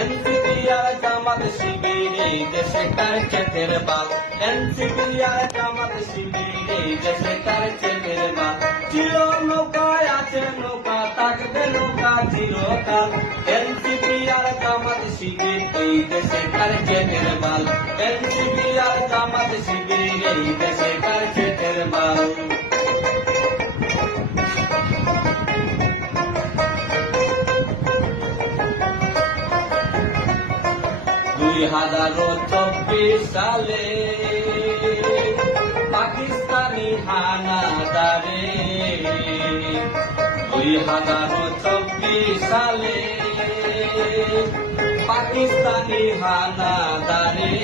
NCP আর জামাত শিবির এই দেশে কার চেতের বাল। NCP আর জামাত শিবির এই দেশে কার চেতের বাল। চির নৌকায় আছে নৌকা, থাকবে নৌকা চিরকাল। এনসিপি আর জামাত শিবির এই দেশে কার চেতের বাল। এনসিপি আর জামাত শিবির এই দেশে কার চেতের বাল। 2024 সালে পাকিস্তানি হানাদারে, 2024 সালে পাকিস্তানি হানাদারে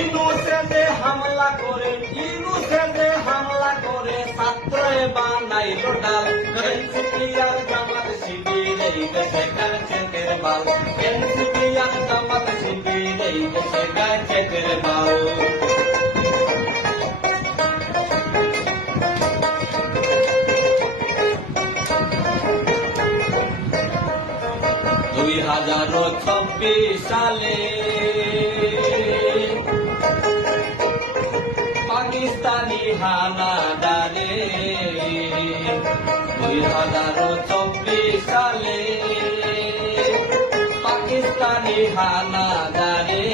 ইনুসে হামলা করে, ইনুসে হামলা করে ছাত্রে বানাইল ডাল। এনসিপি আর জামাত শিবির এই দেশে কার চেতের বাল। এনসিপি আর জামাত শিবির এই দেশে কার চেতের বাল। 2024 সালে পাকিস্তানি হানাদারে, 2024 সালে পাকিস্তানি হানাদারে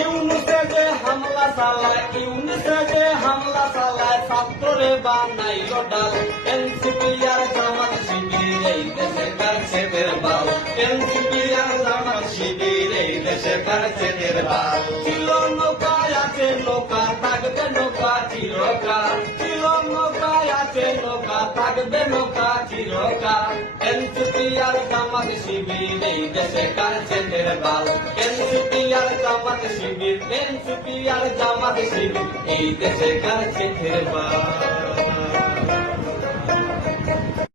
ইউনুসে যে হামলা চালায়, ইউনুসে যে হামলা চালায় ছাত্রে বানাইল ডাল। এনসিপি আর জামাত শিবির এই দেশে কার চেতের বাল। এনসিপি আর জামাত শিবির এই দেশে কার চেতের বাল। ছিল নৌকায় আছে নৌকা, থাকবে নৌকা চিরকাল। ছিল নৌকায় আছে নৌকা, থাকবে নৌকা চিরকাল। এনসিপি আর জামাত শিবির এই দেশে কার চেতের বাল। এনসিপি আর জামাত শিবির, এনসিপি আর জামাত শিবির এই দেশে কার চেতের বাল।